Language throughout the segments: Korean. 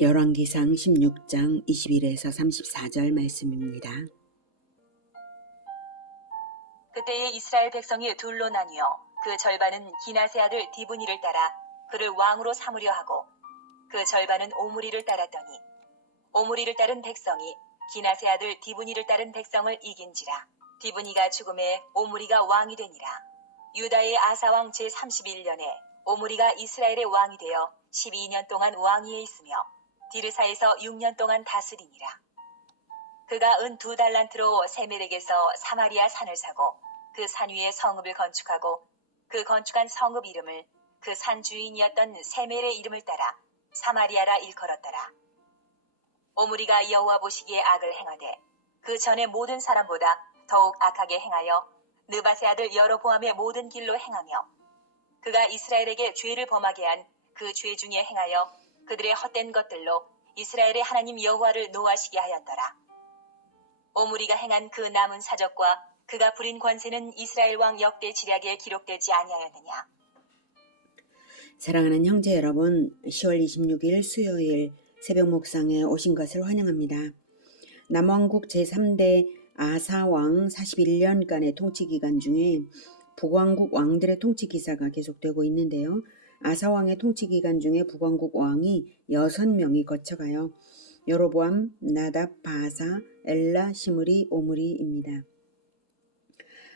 열왕기상 16장 21에서 34절 말씀입니다. 그때에 이스라엘 백성이 둘로 나뉘어 그 절반은 기낫의 아들 디브니를 따라 그를 왕으로 삼으려 하고 그 절반은 오므리를 따랐더니 오므리를 따른 백성이 기낫의 아들 디브니를 따른 백성을 이긴지라. 디브니가 죽음에 오므리가 왕이 되니라. 유다의 아사왕 제31년에 오므리가 이스라엘의 왕이 되어 12년 동안 왕위에 있으며 디르사에서 6년 동안 다스리니라. 그가 은 2달란트로 세멜에게서 사마리아 산을 사고 그 산 위에 성읍을 건축하고 그 건축한 성읍 이름을 그 산 주인이었던 세멜의 이름을 따라 사마리아라 일컬었더라. 오므리가 여호와 보시기에 악을 행하되 그 전에 모든 사람보다 더욱 악하게 행하여 느밧의 아들 여로보암의 모든 길로 행하며 그가 이스라엘에게 죄를 범하게 한 그 죄 중에 행하여 그들의 헛된 것들로 이스라엘의 하나님 여호와를 노하시게 하였더라. 오므리가 행한 그 남은 사적과 그가 부린 권세는 이스라엘 왕 역대 지략에 기록되지 아니하였느냐. 사랑하는 형제 여러분, 10월 26일 수요일 새벽 묵상에 오신 것을 환영합니다. 남왕국 제3대 아사왕 41년간의 통치기간 중에 북왕국 왕들의 통치 기사가 계속되고 있는데요. 아사왕의 통치기간 중에 북왕국 왕이 6명이 거쳐가요. 여로보암, 나답, 바사, 엘라, 시므리, 오므리입니다.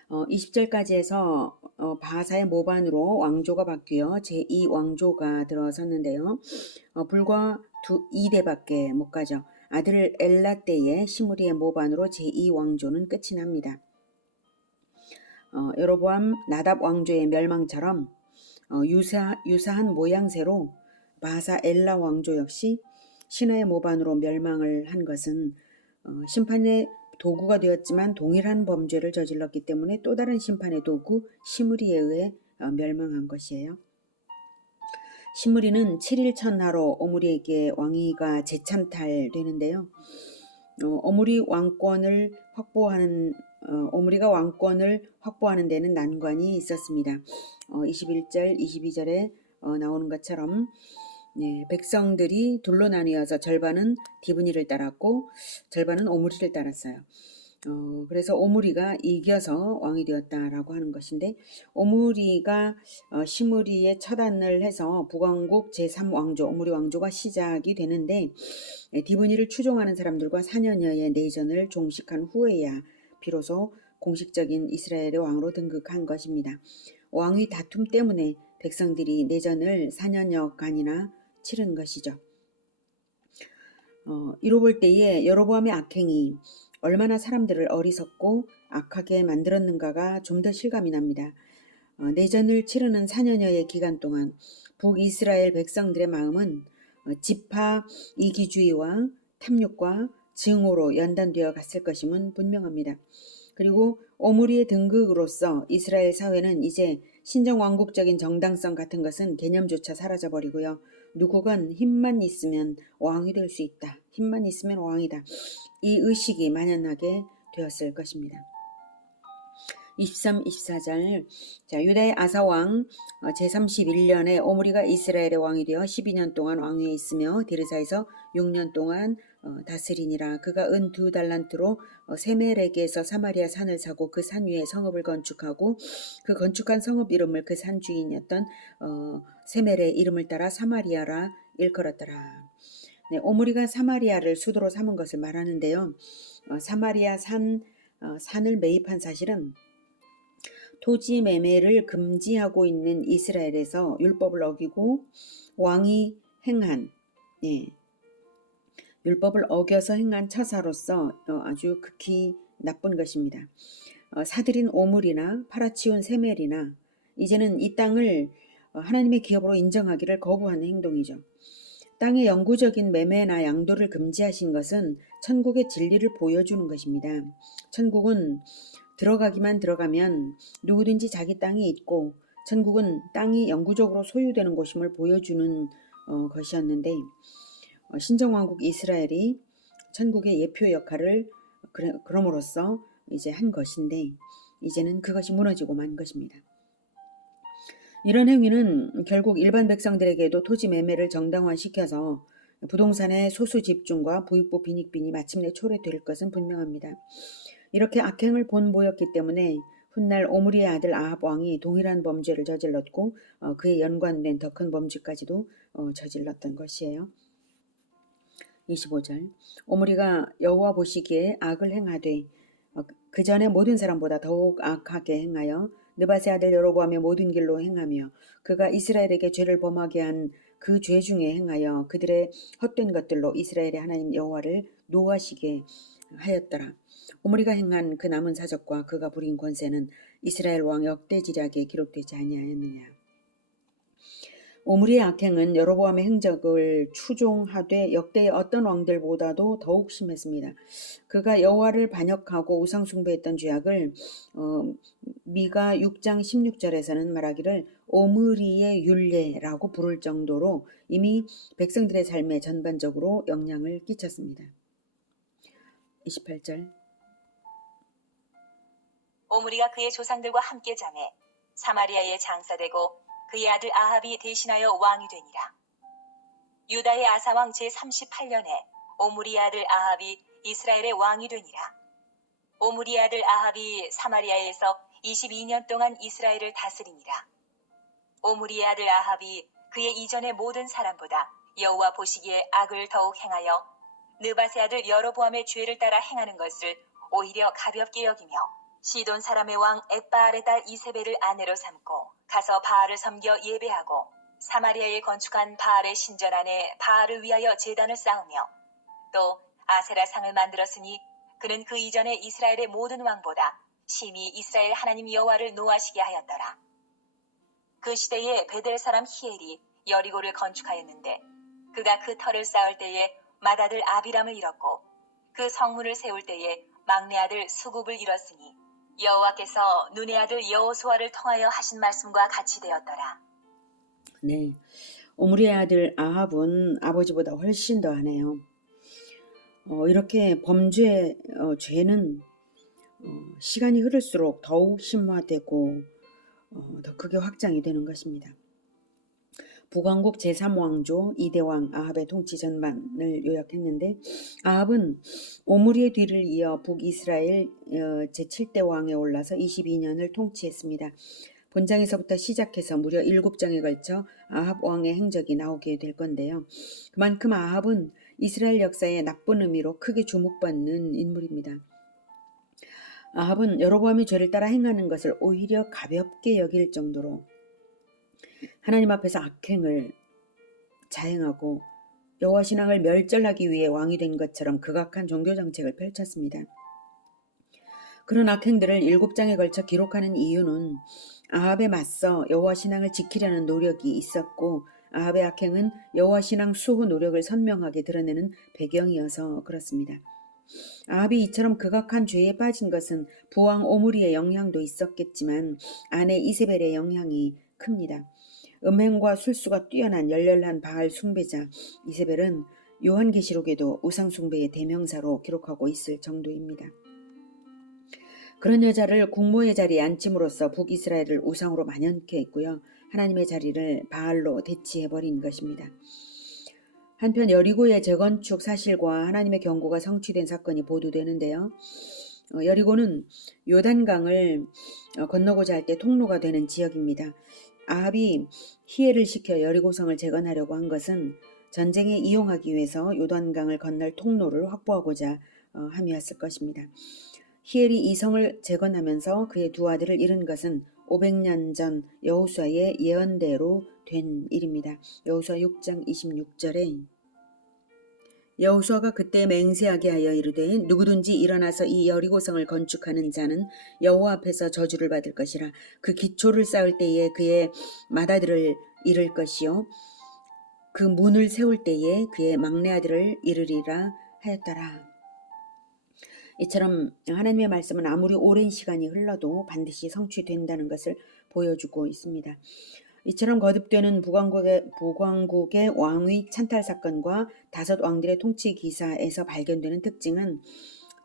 20절까지 해서 바사의 모반으로 왕조가 바뀌어 제2왕조가 들어섰는데요. 불과 2대밖에 못 가죠. 아들 엘라 때에 시므리의 모반으로 제2왕조는 끝이 납니다. 여로보암 나답 왕조의 멸망처럼 유사한 모양새로 바사 엘라 왕조 역시 신하의 모반으로 멸망을 한 것은 심판의 도구가 되었지만 동일한 범죄를 저질렀기 때문에 또 다른 심판의 도구 시므리에 의해 멸망한 것이에요. 시므리는 7일 첫나로 오므리에게 왕위가 재참탈되는데요. 오므리가 왕권을 확보하는 데는 난관이 있었습니다. 21절, 22절에 나오는 것처럼 백성들이 둘로 나뉘어서 절반은 디브니를 따랐고 절반은 오므리를 따랐어요. 그래서 오므리가 이겨서 왕이 되었다라고 하는 것인데, 오므리가 시므리에 처단을 해서 북왕국 제3왕조 오므리 왕조가 시작이 되는데, 디브니를 추종하는 사람들과 4년여의 내전을 종식한 후에야 비로소 공식적인 이스라엘의 왕으로 등극한 것입니다. 왕위 다툼 때문에 백성들이 내전을 4년여간이나 치른 것이죠. 이로 볼 때에 여로보암의 악행이 얼마나 사람들을 어리석고 악하게 만들었는가가 좀 더 실감이 납니다. 내전을 치르는 4년여의 기간 동안 북이스라엘 백성들의 마음은 지파 이기주의와 탐욕과 증오로 연단되어 갔을 것임은 분명합니다. 그리고 오므리의 등극으로서 이스라엘 사회는 이제 신정왕국적인 정당성 같은 것은 개념조차 사라져버리고요. 누구건 힘만 있으면 왕이 될 수 있다. 힘만 있으면 왕이다. 이 의식이 만연하게 되었을 것입니다. 23, 24절 유다의 아사왕 제31년에 오므리가 이스라엘의 왕이 되어 12년 동안 왕위에 있으며 디르사에서 6년 동안 다스리니라. 그가 은 2달란트로 세멜에게서 사마리아 산을 사고 그 산 위에 성읍을 건축하고 그 건축한 성읍 이름을 그 산 주인이었던 세멜의 이름을 따라 사마리아라 일컬었더라. 오므리가 사마리아를 수도로 삼은 것을 말하는데요. 사마리아 산을 매입한 사실은 토지 매매를 금지하고 있는 이스라엘에서 율법을 어기고 왕이 행한 율법을 어겨서 행한 처사로서 아주 극히 나쁜 것입니다. 사들인 오므리나 팔아치운 세멜이나 이제는 이 땅을 하나님의 기업으로 인정하기를 거부하는 행동이죠. 땅의 영구적인 매매나 양도를 금지하신 것은 천국의 진리를 보여주는 것입니다. 천국은 들어가기만 들어가면 누구든지 자기 땅이 있고 천국은 땅이 영구적으로 소유되는 곳임을 보여주는 것이었는데, 신정왕국 이스라엘이 천국의 예표 역할을 그럼으로써 이제 한 것인데, 이제는 그것이 무너지고 만 것입니다. 이런 행위는 결국 일반 백성들에게도 토지 매매를 정당화시켜서 부동산의 소수 집중과 부익부 빈익빈이 마침내 초래될 것은 분명합니다. 이렇게 악행을 본보였기 때문에 훗날 오므리의 아들 아합 왕이 동일한 범죄를 저질렀고 그에 연관된 더 큰 범죄까지도 저질렀던 것이에요. 25절 오므리가 여호와 보시기에 악을 행하되 그 전에 모든 사람보다 더욱 악하게 행하여 느밧의 아들 여로보암의 모든 길로 행하며 그가 이스라엘에게 죄를 범하게 한 그 죄 중에 행하여 그들의 헛된 것들로 이스라엘의 하나님 여호와를 노하시게 하였더라. 오므리가 행한 그 남은 사적과 그가 부린 권세는 이스라엘 왕 역대지략에 기록되지 아니하였느냐. 오므리의 악행은 여로보암의 행적을 추종하되 역대의 어떤 왕들보다도 더욱 심했습니다. 그가 여호와를 반역하고 우상숭배했던 죄악을 미가 6장 16절에서는 말하기를 오므리의 율례라고 부를 정도로 이미 백성들의 삶에 전반적으로 영향을 끼쳤습니다. 28절 오므리가 그의 조상들과 함께 잠에 사마리아에 장사되고 그의 아들 아합이 대신하여 왕이 되니라. 유다의 아사왕 제38년에 오므리의 아들 아합이 이스라엘의 왕이 되니라. 오므리의 아들 아합이 사마리아에서 22년 동안 이스라엘을 다스리니라. 오므리의 아들 아합이 그의 이전의 모든 사람보다 여호와 보시기에 악을 더욱 행하여 느밧의 아들 여로보암의 죄를 따라 행하는 것을 오히려 가볍게 여기며 시돈 사람의 왕 엣바알의 딸 이세벨을 아내로 삼고 가서 바알을 섬겨 예배하고 사마리아에 건축한 바알의 신전 안에 바알을 위하여 제단을 쌓으며 또 아세라 상을 만들었으니 그는 그 이전에 이스라엘의 모든 왕보다 심히 이스라엘 하나님 여호와를 노하시게 하였더라. 그 시대에 베델 사람 히엘이 여리고를 건축하였는데 그가 그 터를 쌓을 때에 맏아들 아비람을 잃었고 그 성문을 세울 때에 막내 아들 수굽을 잃었으니 여호와께서 눈의 아들 여호수아를 통하여 하신 말씀과 같이 되었더라. 네, 오므리의 아들 아합은 아버지보다 훨씬 더하네요. 이렇게 범죄, 죄는 시간이 흐를수록 더욱 심화되고 더 크게 확장이 되는 것입니다. 북왕국 제3왕조 2대왕 아합의 통치 전반을 요약했는데 아합은 오므리의 뒤를 이어 북이스라엘 제7대 왕에 올라서 22년을 통치했습니다. 본장에서부터 시작해서 무려 7장에 걸쳐 아합 왕의 행적이 나오게 될 건데요. 그만큼 아합은 이스라엘 역사의 나쁜 의미로 크게 주목받는 인물입니다. 아합은 여로보암의 죄를 따라 행하는 것을 오히려 가볍게 여길 정도로 하나님 앞에서 악행을 자행하고 여호와 신앙을 멸절하기 위해 왕이 된 것처럼 극악한 종교 정책을 펼쳤습니다. 그런 악행들을 7장에 걸쳐 기록하는 이유는 아합에 맞서 여호와 신앙을 지키려는 노력이 있었고 아합의 악행은 여호와 신앙 수호 노력을 선명하게 드러내는 배경이어서 그렇습니다. 아합이 이처럼 극악한 죄에 빠진 것은 부왕 오므리의 영향도 있었겠지만 아내 이세벨의 영향이 큽니다. 음행과 술수가 뛰어난 열렬한 바알 숭배자 이세벨은 요한계시록에도 우상숭배의 대명사로 기록하고 있을 정도입니다. 그런 여자를 국모의 자리에 앉힘으로써 북이스라엘을 우상으로 만연케 했고요. 하나님의 자리를 바알로 대치해버린 것입니다. 한편 여리고의 재건축 사실과 하나님의 경고가 성취된 사건이 보도되는데요. 여리고는 요단강을 건너고자 할 때 통로가 되는 지역입니다. 아합이 히엘을 시켜 여리고성을 재건하려고 한 것은 전쟁에 이용하기 위해서 요단강을 건널 통로를 확보하고자 함이었을 것입니다. 히엘이 이 성을 재건하면서 그의 두 아들을 잃은 것은 500년 전 여호수아의 예언대로 된 일입니다. 여호수아 6장 26절에 여호수아가 그때 맹세하게 하여 이르되 누구든지 일어나서 이 여리고성을 건축하는 자는 여호와 앞에서 저주를 받을 것이라. 그 기초를 쌓을 때에 그의 맏아들을 잃을 것이요 그 문을 세울 때에 그의 막내 아들을 잃으리라 하였더라. 이처럼 하나님의 말씀은 아무리 오랜 시간이 흘러도 반드시 성취된다는 것을 보여주고 있습니다. 이처럼 거듭되는 북왕국의 왕위 찬탈 사건과 다섯 왕들의 통치 기사에서 발견되는 특징은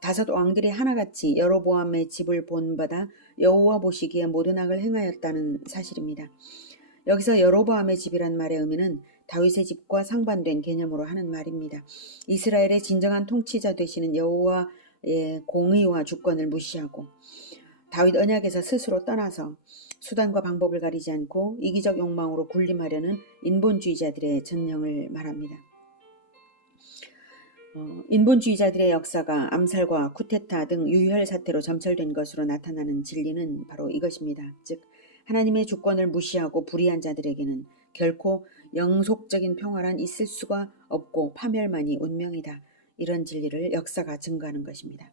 다섯 왕들이 하나같이 여로보암의 집을 본받아 여호와 보시기에 모든 악을 행하였다는 사실입니다. 여기서 여로보암의 집이란 말의 의미는 다윗의 집과 상반된 개념으로 하는 말입니다. 이스라엘의 진정한 통치자 되시는 여호와의 공의와 주권을 무시하고 다윗 언약에서 스스로 떠나서 수단과 방법을 가리지 않고 이기적 욕망으로 군림하려는 인본주의자들의 전형을 말합니다. 인본주의자들의 역사가 암살과 쿠데타 등 유혈 사태로 점철된 것으로 나타나는 진리는 바로 이것입니다. 즉 하나님의 주권을 무시하고 불의한 자들에게는 결코 영속적인 평화란 있을 수가 없고 파멸만이 운명이다. 이런 진리를 역사가 증거하는 것입니다.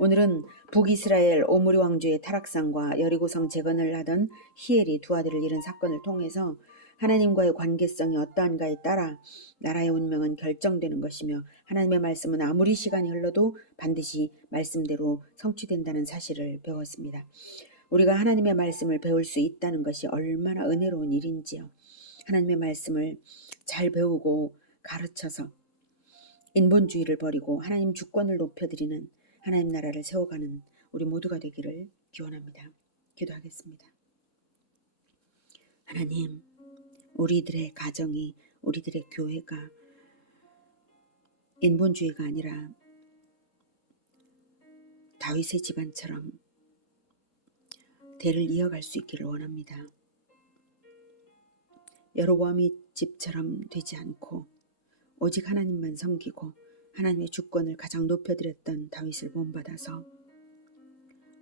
오늘은 북이스라엘 오므리 왕조의 타락상과 여리고성 재건을 하던 히엘이 두 아들을 잃은 사건을 통해서 하나님과의 관계성이 어떠한가에 따라 나라의 운명은 결정되는 것이며 하나님의 말씀은 아무리 시간이 흘러도 반드시 말씀대로 성취된다는 사실을 배웠습니다. 우리가 하나님의 말씀을 배울 수 있다는 것이 얼마나 은혜로운 일인지요. 하나님의 말씀을 잘 배우고 가르쳐서 인본주의를 버리고 하나님 주권을 높여드리는 하나님 나라를 세워가는 우리 모두가 되기를 기원합니다. 기도하겠습니다. 하나님, 우리들의 가정이, 우리들의 교회가 인본주의가 아니라 다윗의 집안처럼 대를 이어갈 수 있기를 원합니다. 여로보암의 집처럼 되지 않고 오직 하나님만 섬기고 하나님의 주권을 가장 높여드렸던 다윗을 본받아서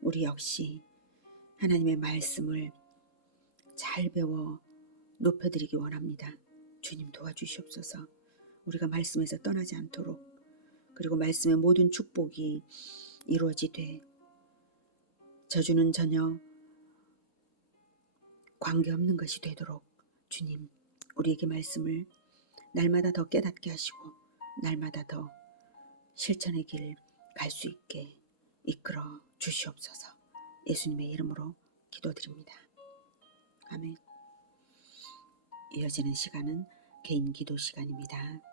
우리 역시 하나님의 말씀을 잘 배워 높여드리기 원합니다. 주님 도와주시옵소서. 우리가 말씀에서 떠나지 않도록, 그리고 말씀의 모든 축복이 이루어지되 저주는 전혀 관계없는 것이 되도록 주님 우리에게 말씀을 날마다 더 깨닫게 하시고 날마다 더 실천의 길 갈 수 있게 이끌어 주시옵소서. 예수님의 이름으로 기도드립니다. 아멘. 이어지는 시간은 개인 기도 시간입니다.